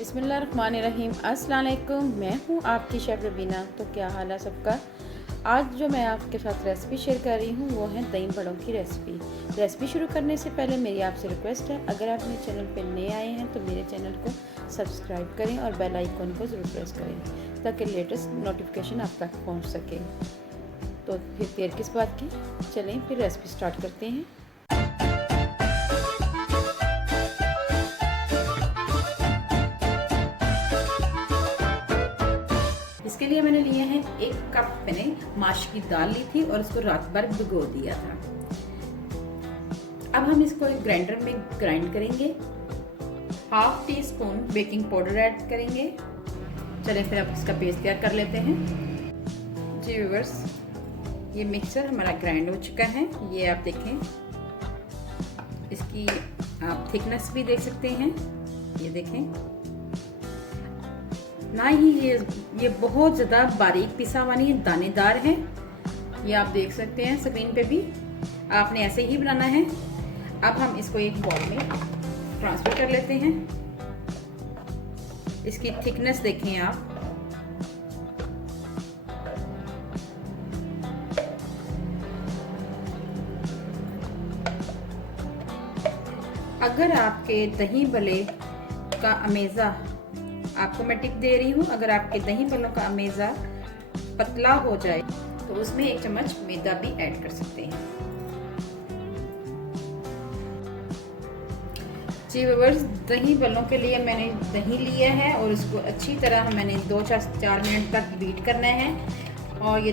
बिस्मिल्लाहिर्रहमानिर्रहीम। अस्सलाम वालेकुम। मैं हूँ आपकी शेफ़ रबीना। तो क्या हाल है सबका। आज जो मैं आपके साथ रेसिपी शेयर कर रही हूँ वो है दही बड़ों की रेसिपी शुरू करने से पहले मेरी आपसे रिक्वेस्ट है, अगर आप मेरे चैनल पर नए आए हैं तो मेरे चैनल को सब्सक्राइब करें और बेल आइकन को ज़रूर प्रेस करें ताकि लेटेस्ट नोटिफिकेशन आप तक पहुँच सके। तो फिर देर किस बात की, चलें फिर रेसिपी स्टार्ट करते हैं। इसके लिए मैंने लिए हैं 1 कप मैंने माश की दाल ली थी और इसको रात भर भिगो दिया था। अब हम इसको एक ग्राइंडर में ग्राइंड करेंगे। 1/2 टीस्पून बेकिंग पाउडर ऐड करेंगे। चलिए फिर अब इसका पेस्ट तैयार कर लेते हैं। जी व्यूअर्स, ये मिक्सर हमारा ग्राइंड हो चुका है। ये आप देखें, इसकी आप थिकनेस भी देख सकते हैं। ये देखें, ना ही ये बहुत ज़्यादा बारीक पिसा हुआ नहीं है, दानेदार है। ये आप देख सकते हैं स्क्रीन पे भी। आपने ऐसे ही बनाना है। अब हम इसको एक बाउल में ट्रांसफर कर लेते हैं। इसकी थिकनेस देखें आप। अगर आपके दही भल्ले का अमेज़ा, आपको मैं टिप दे रही हूँ, अगर आपके दही भल्लों का अमेज़ा पतला हो जाए तो उसमें 1 चम्मच मैदा भी ऐड कर सकते हैं। जी व्यूअर्स, दही भल्लों के लिए मैंने दही लिया है और इसको अच्छी तरह मैंने 2-4 मिनट तक बीट करना है और ये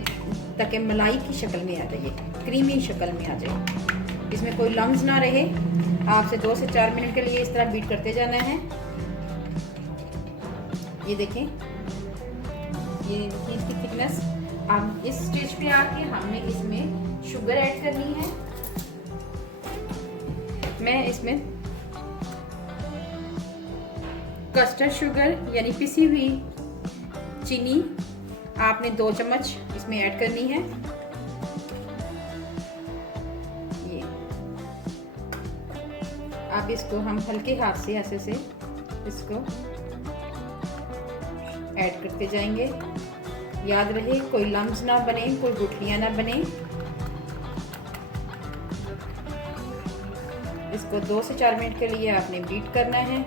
ताकि मलाई की शक्ल में आ जाए, क्रीमी शक्ल में आ जाए, इसमें कोई लम्स ना रहे। आपसे 2 से 4 मिनट के लिए इस तरह बीट करते जाना है। ये देखें, ये इसकी थिकनेस। अब इस स्टेज पे आके हमने इसमें शुगर ऐड करनी है। मैं इसमें कस्टर्ड शुगर यानी पिसी हुई चीनी आपने 2 चम्मच इसमें ऐड करनी है। ये अब इसको हम हल्के हाथ से ऐसे से इसको ऐड करते जाएंगे। याद रहे कोई लम्स ना बने, कोई गुठलियां ना बने। इसको 2 से 4 मिनट के लिए आपने बीट करना है।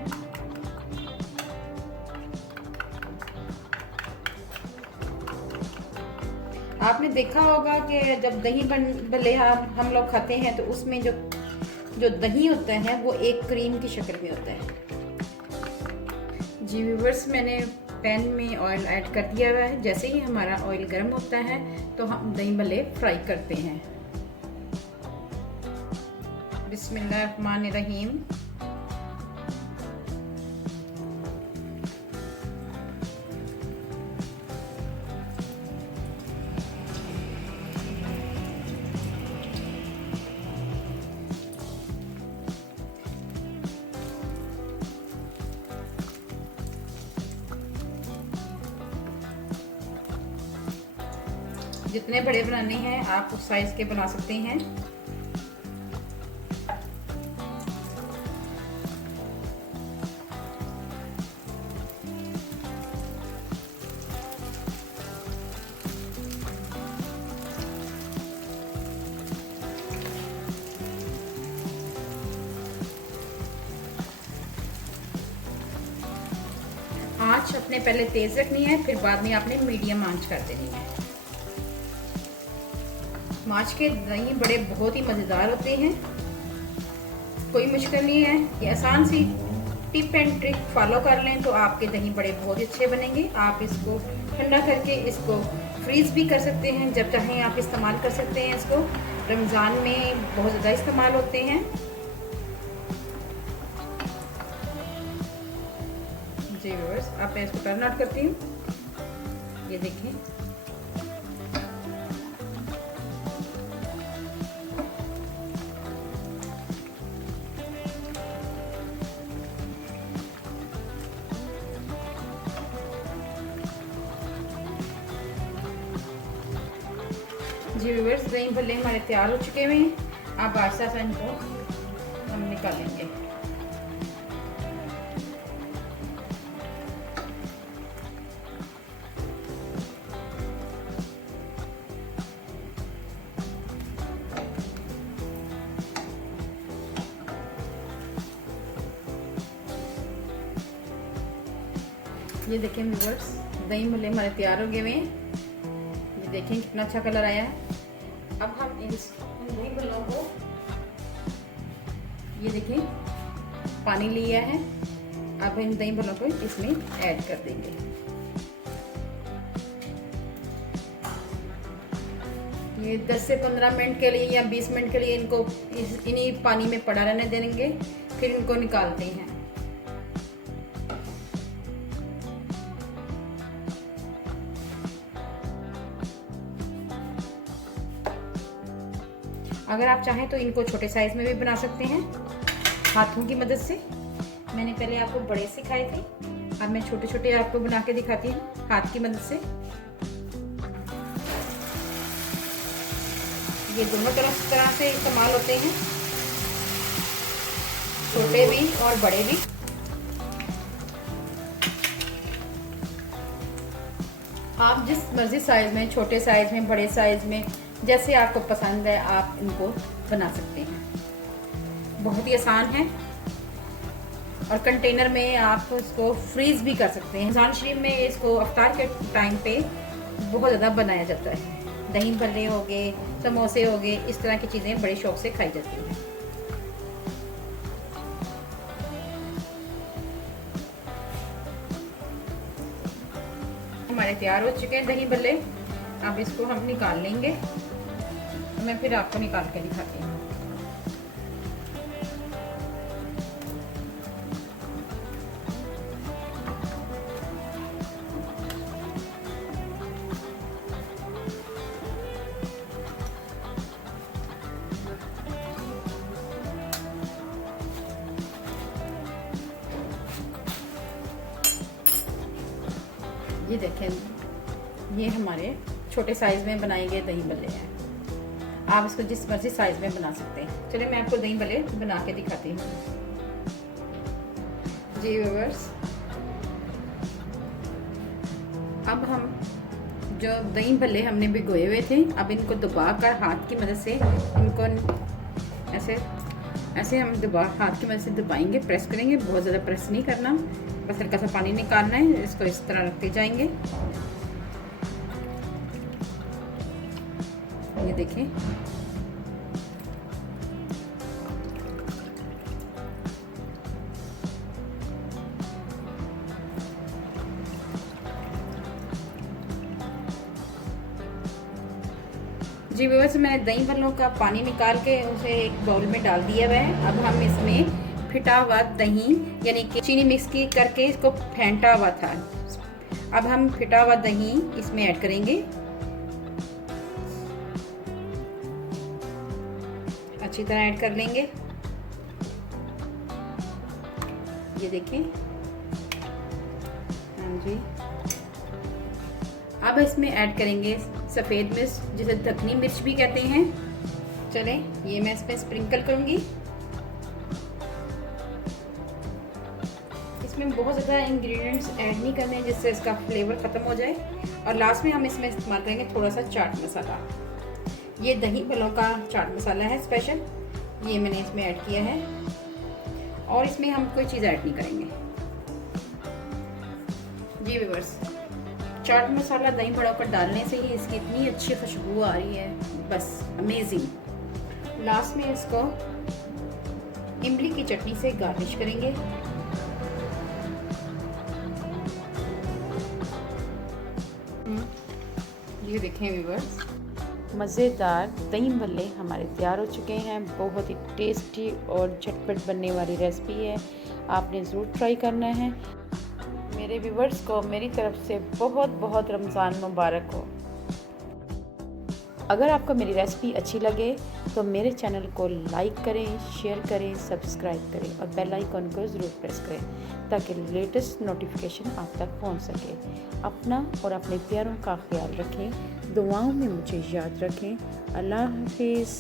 आपने देखा होगा कि जब दही भल्ले हम लोग खाते हैं तो उसमें जो दही होता है वो एक क्रीम की शक्ल में होता है। जी व्यूअर्स, मैंने पैन में ऑयल ऐड कर दिया हुआ है। जैसे ही हमारा ऑयल गर्म होता है तो हम दही भल्ले फ्राई करते हैं। बिस्मिल्लाहिर्रहमानिर्रहीम। जितने बड़े बनाने हैं आप उस साइज के बना सकते हैं। आंच अपने पहले तेज रखनी है, फिर बाद में आपने मीडियम आंच कर देनी है। माश के दही बड़े बहुत ही मज़ेदार होते हैं। कोई मुश्किल नहीं है, ये आसान सी टिप एंड ट्रिक फॉलो कर लें तो आपके दही बड़े बहुत ही अच्छे बनेंगे। आप इसको ठंडा करके इसको फ्रीज भी कर सकते हैं, जब चाहें आप इस्तेमाल कर सकते हैं। इसको रमज़ान में बहुत ज़्यादा इस्तेमाल होते हैं। जी व्यूअर्स, अब मैं इसको टर्न आउट करती हूँ। ये देखें, जी व्यूअर्स, दही भल्ले हमारे तैयार हो चुके हुए हैं। अब आहिस्ता सा इनको हम निकालेंगे। ये देखें व्यूअर्स, दही भल्ले हमारे तैयार हो गए हुए हैं। ये देखें कितना अच्छा कलर आया है। अब हम इन दही भल्लों को, ये देखें पानी लिया है, अब इन दही भल्लों को इसमें ऐड कर देंगे। ये 10 से 15 मिनट के लिए या 20 मिनट के लिए इनको इन्हीं पानी में पड़ा रहने देंगे, फिर इनको निकालते हैं। अगर आप चाहें तो इनको छोटे साइज में भी बना सकते हैं हाथों की मदद से। मैंने पहले आपको बड़े सिखाए थे, अब मैं छोटे छोटे आपको बना के दिखाती हूँ हाथ की मदद से। ये दोनों तरह से इस्तेमाल होते हैं, छोटे भी और बड़े भी। आप जिस मर्जी साइज में, छोटे साइज में, बड़े साइज में, जैसे आपको पसंद है आप इनको बना सकते हैं। बहुत ही आसान है और कंटेनर में आप इसको फ्रीज भी कर सकते हैं। रमज़ान शरीफ में इसको अफ्तार के टाइम पे बहुत ज़्यादा बनाया जाता है। दही भल्ले हो गए, समोसे हो गए, इस तरह की चीज़ें बड़े शौक से खाई जाती हैं। हमारे तैयार हो चुके हैं दही भल्ले। अब इसको हम निकाल लेंगे, तो मैं फिर आपको निकाल के दिखाती हूँ। ये देखें, ये हमारे छोटे साइज में बनाए गए दही भल्ले हैं। आप इसको जिस मर्जी साइज में बना सकते हैं। चलिए मैं आपको दही भल्ले बना के दिखाती हूँ। जी व्यूअर्स, अब हम जो दही भल्ले हमने भिगोए हुए थे, अब इनको दबाकर हाथ की मदद से इनको ऐसे हम हाथ की मदद से दबाएंगे, प्रेस करेंगे। बहुत ज़्यादा प्रेस नहीं करना, बस हल्का सा पानी निकालना है। इसको इस तरह रखते जाएंगे। ये देखें, जी व्यूअर्स, मैंने दही भल्लों का पानी निकाल के उसे एक बाउल में डाल दिया हुआ है। अब हम इसमें फिटा हुआ दही यानी कि चीनी मिक्स की करके इसको फेंटा हुआ था, अब हम फिटा हुआ दही इसमें ऐड करेंगे। अच्छी तरह ऐड कर लेंगे। ये देखिए, हाँ जी। अब इसमें ऐड करेंगे सफ़ेद मिर्च, जिसे दखनी मिर्च भी कहते हैं। चलें, ये मैं इसमें स्प्रिंकल करूंगी। इसमें बहुत ज़्यादा इंग्रेडिएंट्स ऐड नहीं करने हैं जिससे इसका फ्लेवर ख़त्म हो जाए। और लास्ट में हम इसमें इस्तेमाल करेंगे थोड़ा सा चाट मसाला। ये दही भल्लों का चाट मसाला है स्पेशल, ये मैंने इसमें ऐड किया है। और इसमें हम कोई चीज़ ऐड नहीं करेंगे। जी व्यूअर्स, चाट मसाला दही भल्लों पर डालने से ही इसकी इतनी अच्छी खुशबू आ रही है, बस अमेजिंग। लास्ट में इसको इमली की चटनी से गार्निश करेंगे। ये देखें व्यूअर्स, मज़ेदार दही भल्ले हमारे तैयार हो चुके हैं। बहुत ही टेस्टी और झटपट बनने वाली रेसिपी है, आपने ज़रूर ट्राई करना है। मेरे व्यूअर्स को मेरी तरफ से बहुत बहुत रमज़ान मुबारक हो। अगर आपको मेरी रेसिपी अच्छी लगे तो मेरे चैनल को लाइक करें, शेयर करें, सब्सक्राइब करें और बेल आइकन को ज़रूर प्रेस करें ताकि लेटेस्ट नोटिफिकेशन आप तक पहुंच सके। अपना और अपने प्यारों का ख्याल रखें, दुआओं में मुझे याद रखें। अल्लाह हाफिज़।